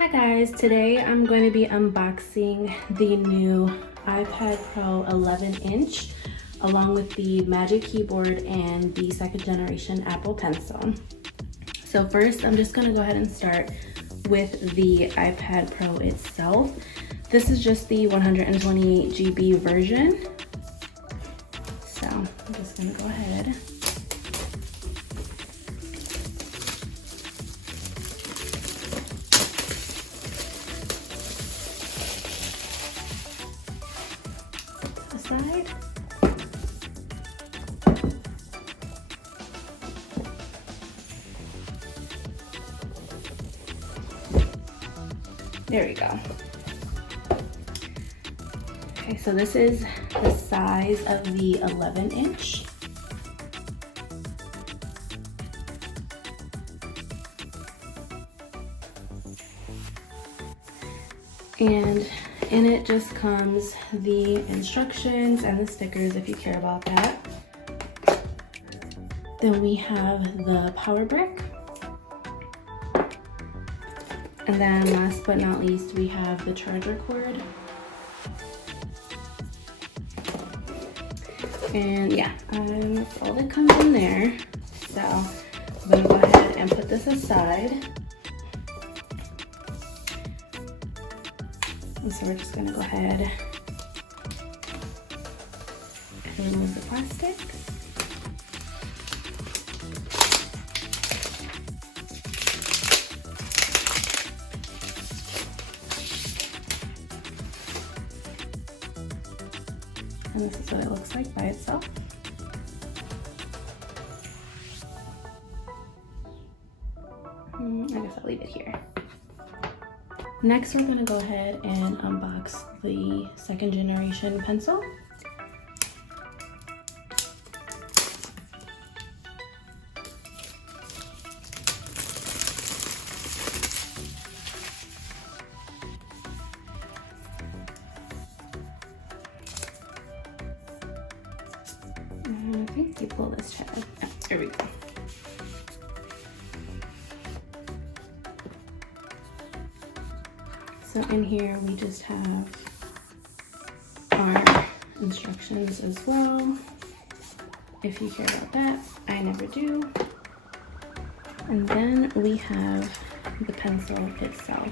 Hi guys, today I'm going to be unboxing the new iPad Pro 11-inch along with the Magic Keyboard and the second generation Apple Pencil. So first I'm just going to go ahead and start with the iPad Pro itself. This is just the 128 GB version. So I'm just going to go ahead. Side. There we go. Okay, so this is the size of the 11-inch. And in it just comes the instructions and the stickers if you care about that. Then we have the power brick. And then last but not least, we have the charger cord. And yeah, that's all that comes in there. So I'm gonna go ahead and put this aside. And so we're just gonna go ahead and remove the plastic. And this is what it looks like by itself. I guess I'll leave it here. Next, we're gonna go ahead and unbox the second generation pencil. I think you pull this tab. Oh, there we go. So in here we just have our instructions as well, if you care about that. I never do. And then we have the pencil itself.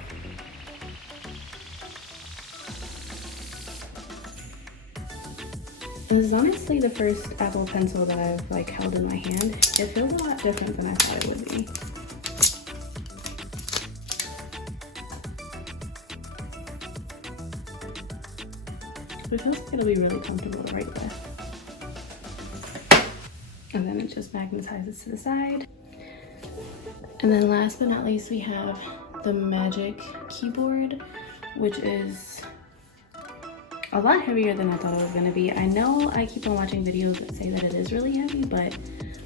This is honestly the first Apple Pencil that I've held in my hand. It feels a lot different than I thought it would be. It feels like it'll be really comfortable to write with. And then it just magnetizes to the side. And then last but not least, we have the Magic Keyboard, which is a lot heavier than I thought it was gonna be. I know I keep on watching videos that say that it is really heavy, but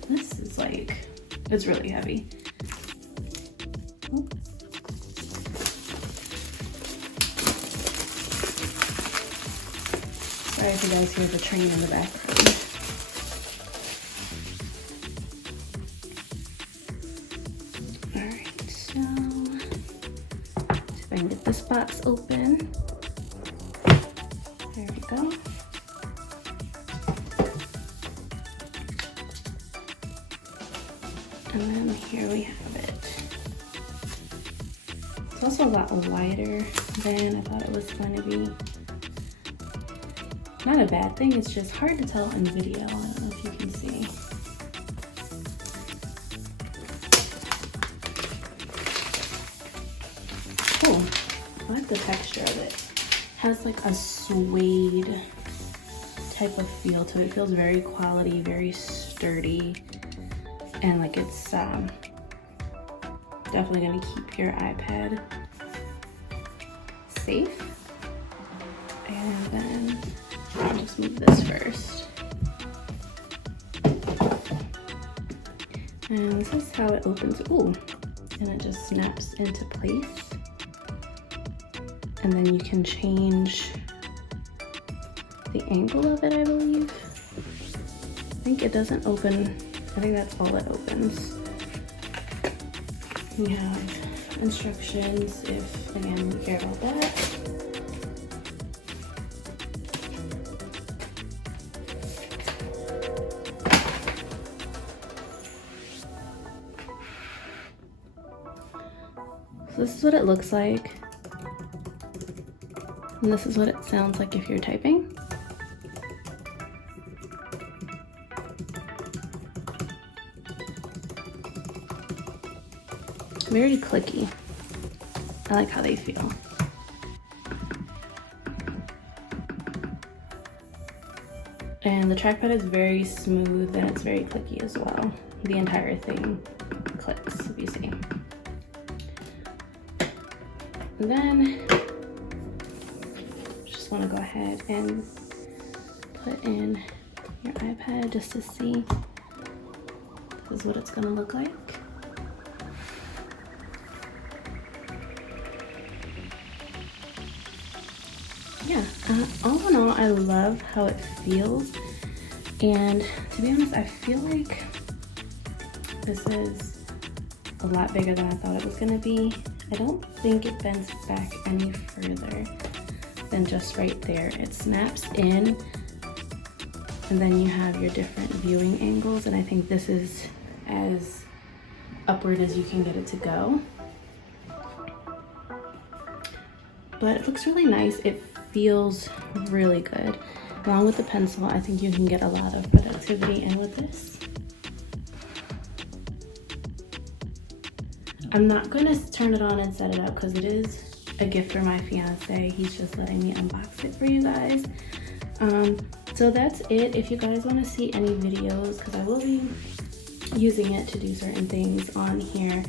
this is it's really heavy. Oop. Sorry if you guys hear the train in the background. Alright, so if I can get this box open. There we go. And then here we have it. It's also a lot wider than I thought it was going to be. Not a bad thing, it's just hard to tell in the video. I don't know if you can see. Oh, I like the texture of it. Has like a suede type of feel to it. It feels very quality, very sturdy, and like it's definitely gonna keep your iPad safe. And then I'll just move this first. And this is how it opens. Ooh, and it just snaps into place. And then you can change the angle of it, I believe. I think it doesn't open, I think that's all it opens. We have instructions if, again, you care about that. So this is what it looks like. And this is what it sounds like if you're typing. Very clicky. I like how they feel. And the trackpad is very smooth and it's very clicky as well. The entire thing clicks, if you see. And then just want to go ahead and put in your iPad just to see. This is what it's going to look like. Yeah, all in all, I love how it feels, and to be honest, I feel like this is a lot bigger than I thought it was gonna be. I don't think it bends back any further than just right there. It snaps in, and then you have your different viewing angles, and I think this is as upward as you can get it to go. But it looks really nice. It feels really good. Along with the pencil, I think you can get a lot of productivity in with this. I'm not gonna turn it on and set it up because it is a gift for my fiance. He's just letting me unbox it for you guys. So that's it. If you guys want to see any videos, because I will be using it to do certain things on here.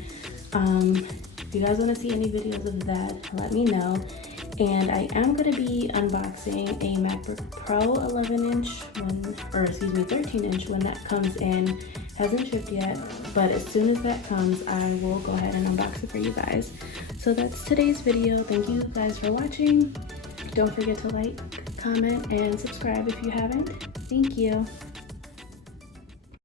If you guys want to see any videos of that, let me know. And I am going to be unboxing a MacBook Pro 13-inch when that comes in. Hasn't shipped yet, but as soon as that comes, I will go ahead and unbox it for you guys. So that's today's video. Thank you guys for watching. Don't forget to like, comment, and subscribe if you haven't. Thank you.